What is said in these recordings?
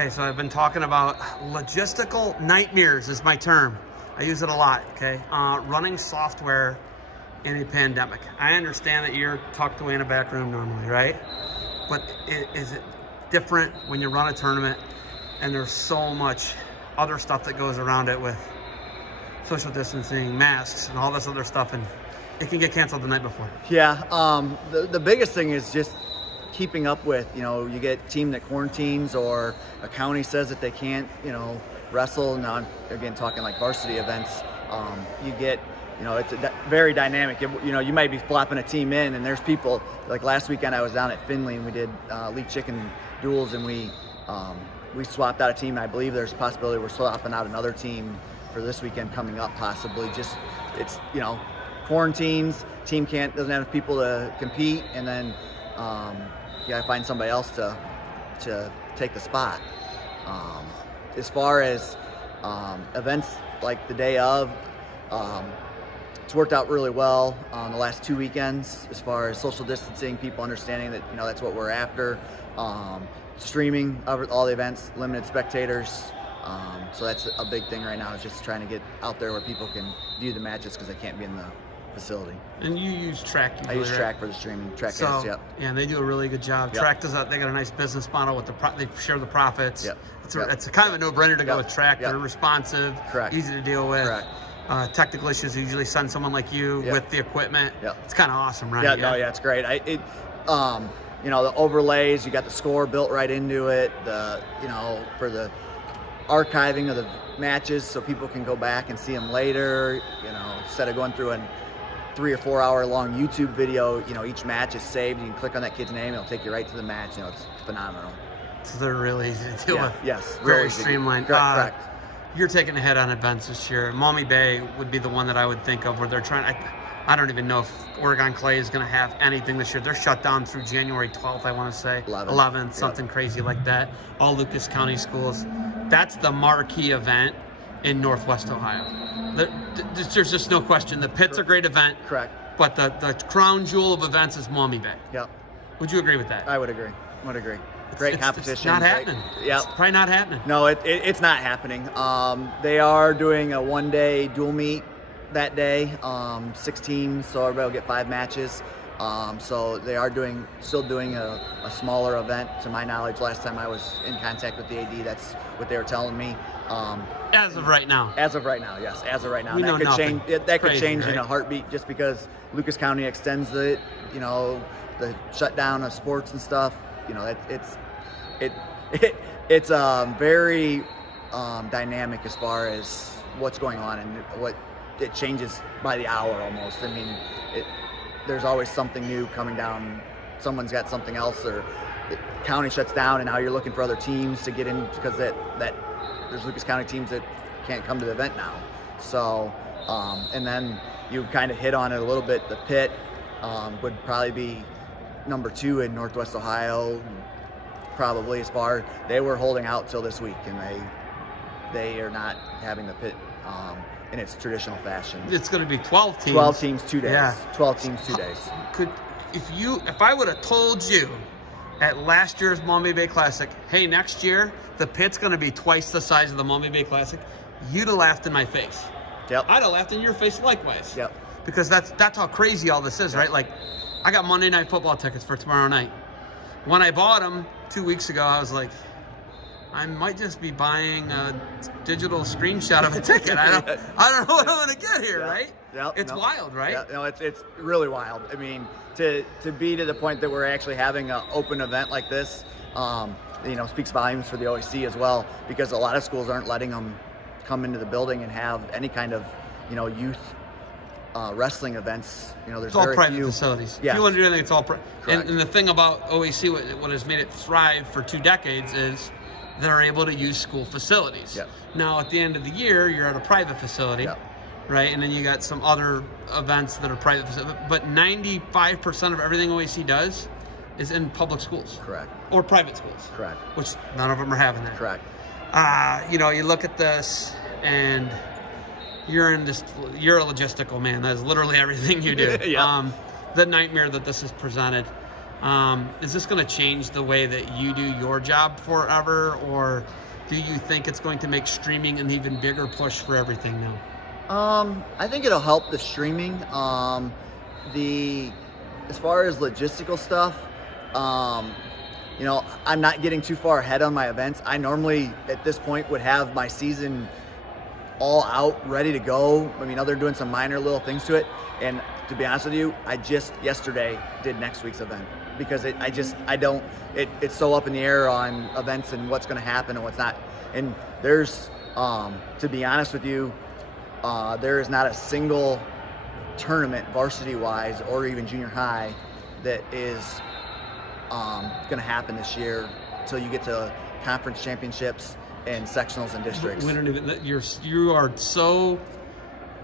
Okay, so I've been talking about logistical nightmares is my term. I use it a lot, okay? Running software in a pandemic. I understand that you're tucked away in a back room normally, right? But is it different when you run a tournament and there's so much other stuff that goes around it with social distancing, masks, and all this other stuff, and it can get canceled the night before? Yeah, the biggest thing is just keeping up with, you get a team that quarantines or a county says that they can't, wrestle. Now I'm again talking like varsity events. You get, it's very dynamic. You might be flopping a team in, and there's people, like last weekend I was down at Finley and we did League Chicken duels, and we swapped out a team. I believe there's a possibility we're swapping out another team for this weekend coming up possibly. Just, it's, quarantines, team doesn't have enough people to compete, and then you gotta find somebody else to take the spot. As far as events like the day of, it's worked out really well on the last 2 weekends as far as social distancing, people understanding that that's what we're after. Streaming of all the events, limited spectators. So that's a big thing right now, is just trying to get out there where people can view the matches because they can't be in the facility. And you use Track? I use Track for the streaming. Trackcast, yep. Yeah, and they do a really good job. Yep. Track does that. They got a nice business model with they share the profits. Yep. It's a kind of a no-brainer to go with Track. Yep. They're responsive, correct, easy to deal with. Correct. Technical issues, they usually send someone like you Yep. with the equipment. Yep. It's kind of awesome, right? Yeah, it's great. The overlays, you got the score built right into it. For the archiving of the matches, so people can go back and see them later. Instead of going through a 3 or 4 hour long YouTube video, each match is saved. You can click on that kid's name, it'll take you right to the match. It's phenomenal. So they're really easy to deal with. Yes, very streamlined. Correct. You're taking a hit on events this year. Maumee Bay would be the one that I would think of where they're trying. I don't even know if Oregon Clay is going to have anything this year. They're shut down through January 12th, I want to say. 11th, something crazy like that. All Lucas County schools. That's the marquee event in Northwest Ohio. There's just no question. The Pit's a great event. Correct. But the crown jewel of events is Maumee Bay. Yep. Would you agree with that? I would agree. Great competition. It's not happening. Yeah. It's probably not happening. No, it's not happening. They are doing a one-day dual meet that day, 16, so everybody will get 5 matches. So they are still doing a smaller event, to my knowledge. Last time I was in contact with the AD, that's what they were telling me. As of right now. As of right now, yes. As of right now. We know nothing. That could Crazy, change right? in a heartbeat, just because Lucas County extends the shutdown of sports and stuff. It's very dynamic as far as what's going on, and what it changes by the hour almost. I mean, there's always something new coming down. Someone's got something else, or the county shuts down, and now you're looking for other teams to get in, because that there's Lucas County teams that can't come to the event now. So, and then you kind of hit on it a little bit. The Pit would probably be number 2 in Northwest Ohio, probably, as far. They were holding out till this week, and they are not having the Pit in its traditional fashion. It's going to be 12 teams. 12 teams, 2 days. Yeah. 12 teams, 2 days. If I would have told you at last year's Maumee Bay Classic, hey, next year the Pit's going to be twice the size of the Maumee Bay Classic, you'd have laughed in my face. Yep. I'd have laughed in your face likewise. Yep. Because that's how crazy all this is, right? Like, I got Monday Night Football tickets for tomorrow night. When I bought them 2 weeks ago, I was like, I might just be buying a digital screenshot of a ticket. I don't know what I'm going to get here, right? Yep. It's wild, right? Yeah, no, it's really wild. I mean, to be to the point that we're actually having an open event like this, speaks volumes for the OAC as well, because a lot of schools aren't letting them come into the building and have any kind of, youth wrestling events. There's it's all very private few facilities. Yes. If you want to do anything, it's all Correct. And the thing about OAC, what has made it thrive for 2 decades, is they're able to use school facilities. Yep. Now, at the end of the year, you're at a private facility, Yep. right? And then you got some other events that are private facilities. But 95% of everything OAC does is in public schools. Correct. Or private schools. Correct. Which none of them are having that. Correct. You look at this, and you're a logistical man. That's literally everything you do. Yeah. The nightmare that this has presented. Is this going to change the way that you do your job forever, or do you think it's going to make streaming an even bigger push for everything now? I think it'll help the streaming. As far as logistical stuff, you know, I'm not getting too far ahead on my events. I normally, at this point, would have my season all out, ready to go. I mean, they're doing some minor little things to it. And to be honest with you, I just yesterday did next week's event because it's so up in the air on events and what's going to happen and what's not. And there's, to be honest with you, there is not a single tournament varsity-wise or even junior high that is going to happen this year until you get to conference championships and sectionals and districts. We don't even. You are so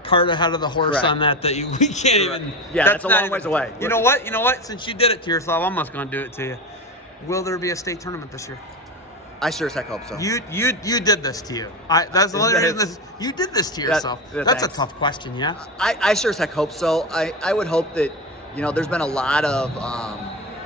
cart ahead of the horse. Correct. On that we can't even. Yeah, that's a long ways away. You know what? You know what? Since you did it to yourself, I'm just going to do it to you. Will there be a state tournament this year? I sure as heck hope so. You did this to you. That's the only reason you did this to yourself. That's a tough question, yeah? I sure as heck hope so. I would hope that, you know, there's been a lot of,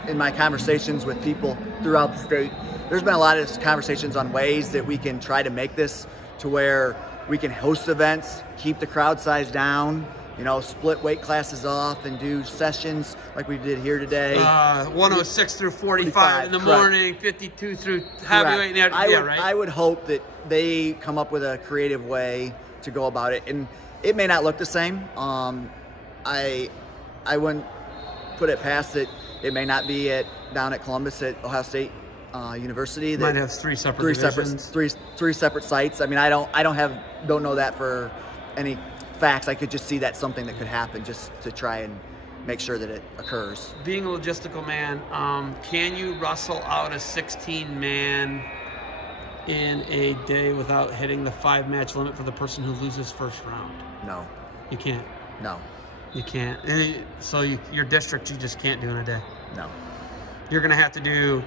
in my conversations with people throughout the state, there's been a lot of conversations on ways that we can try to make this to where we can host events, keep the crowd size down, you know, split weight classes off and do sessions like we did here today. 106 through 45 in the morning, 52 through heavyweight in the afternoon. Right? I would hope that they come up with a creative way to go about it. And it may not look the same. I wouldn't put it past it. It may not be down at Columbus at Ohio State University. Might have three separate sites. I mean, I don't know that for any facts. I could just see that's something that could happen just to try and make sure that it occurs. Being a logistical man, can you wrestle out a 16-man in a day without hitting the 5-match limit for the person who loses first round? No. You can't? No. You can't. So your district, you just can't do in a day? No. You're going to have to do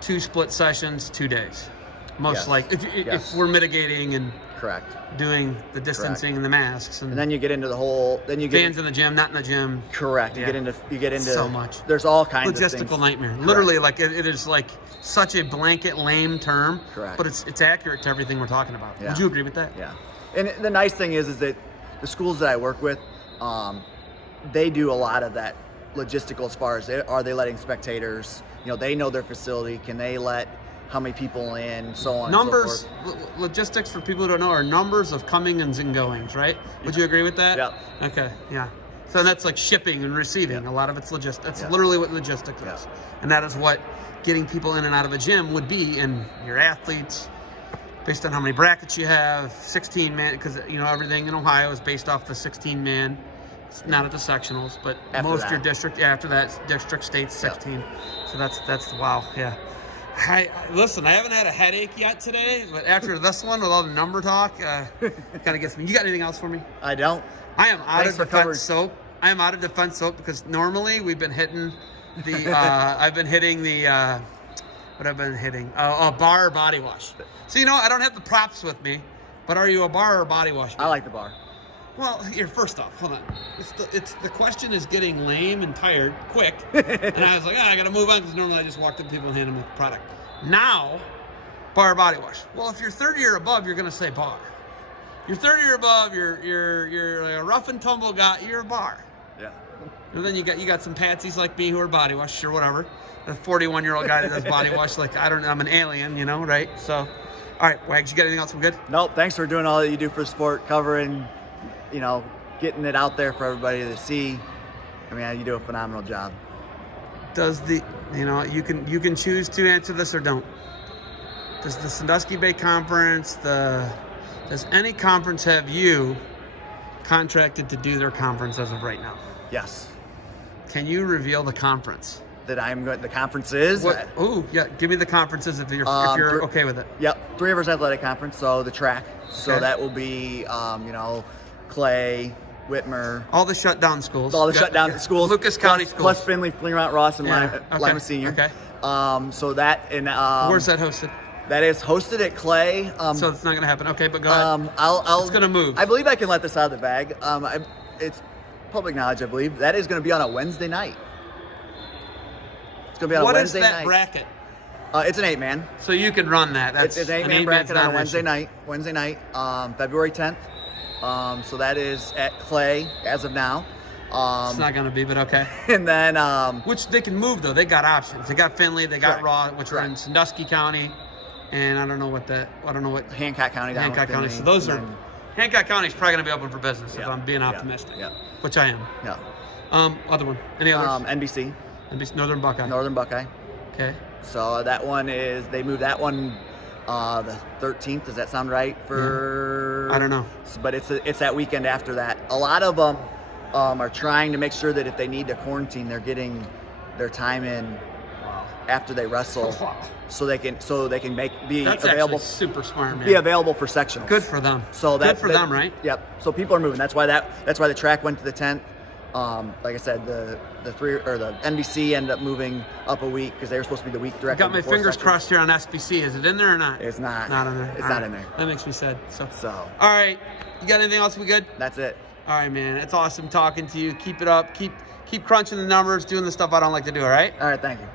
2 split sessions, 2 days. Most likely, if we're mitigating and correct doing the distancing and the masks, and then you get into the whole. Then you get fans in the gym, not in the gym. Correct. You get into so much. There's all kinds of things. Logistical nightmare. Correct. Literally, like it is like such a blanket, lame term. Correct. But it's accurate to everything we're talking about. Yeah. Would you agree with that? Yeah. And the nice thing is that the schools that I work with, they do a lot of that logistical as far as are they letting spectators. You know, they know their facility. Can they let how many people in, so on numbers, and so forth. Logistics, for people who don't know, are numbers of comings and goings, right? Would you agree with that? Yeah. Okay, yeah. So that's like shipping and receiving. Yeah. A lot of it's logistics. That's literally what logistics is. And that is what getting people in and out of a gym would be. And your athletes, based on how many brackets you have, 16-man, because, you know, everything in Ohio is based off the 16-man. It's not at the sectionals, but your district, after that, district, state's 16. Yep. So that's wow, yeah. Listen, I haven't had a headache yet today, but after this one with all the number talk, kind of gets me. You got anything else for me? I don't. I am out of defense soap. I am out of defense soap because normally we've been hitting the. I've been hitting the. What I've been hitting? A bar or body wash. So you know, I don't have the props with me, but are you a bar or body wash man? I like the bar. Well, here, first off, hold on. The question is getting lame and tired quick. And I was like, I got to move on because normally I just walk up to people and hand them the product. Now, bar or body wash. Well, if you're 30 or above, you're going to say bar. You're 30 or above, you're a rough and tumble guy, you're a bar. Yeah. And then you got some patsies like me who are body wash, sure, whatever. A 41-year-old guy that does body wash, like, I don't know, I'm an alien, you know, right? So, all right, Wags, you got anything else? I'm good? Nope, thanks for doing all that you do for sport, covering, you know, getting it out there for everybody to see. I mean, you do a phenomenal job. Does you can choose to answer this or don't. Does the Sandusky Bay Conference, does any conference have you contracted to do their conference as of right now? Yes. Can you reveal the conference? That the conference is? Oh, yeah. Give me the conferences if you're okay with it. Yep. 3 Rivers Athletic Conference, so the track. Okay. So that will be, Clay, Whitmer. All the shutdown schools. All the shutdown schools. Lucas County schools. Plus Findlay, Flint, Ross, and Lima Senior. Okay. So that and where's that hosted? That is hosted at Clay. So it's not going to happen. Okay, but go ahead. It's going to move. I believe I can let this out of the bag. It's public knowledge, I believe. That is going to be on a Wednesday night. It's going to be on a What is Wednesday that night. bracket? It's an 8-man. So you can run that. That's It's an 8-man bracket on a Wednesday night. February 10th. So that is at Clay as of now. It's not going to be, but okay. And then Which they can move, though. They got options. They got Findlay, they got Correct. Raw, which are in Sandusky County, and I don't know what Hancock County down Hancock with County. Findlay, So those and are then- Hancock County is probably going to be open for business if Yeah. I'm being Yeah. optimistic. Yeah. Which I am. Yeah. Other one. Any others? NBC, Northern Buckeye. Northern Buckeye. Okay. So that one they moved that one the 13th. Does that sound right for? I don't know. But it's that weekend after that. A lot of them are trying to make sure that if they need to quarantine, they're getting their time in after they wrestle, so they can be That's available. actually super smart, man. Be available for sectionals. Good for them. So Good for them, right? Yep. So people are moving. That's why the track went to the 10th. Like I said, the NBC ended up moving up a week because they were supposed to be the week directly. Got my before fingers sectionals. crossed here on SBC. Is it in there or not? It's not. Not in there. It's All not right. in there. That makes me sad. So. So All right. You got anything else? We good? that's it. All right, man. It's awesome talking to you. Keep it up. Keep crunching the numbers, doing the stuff I don't like to do. All right. All right. Thank you.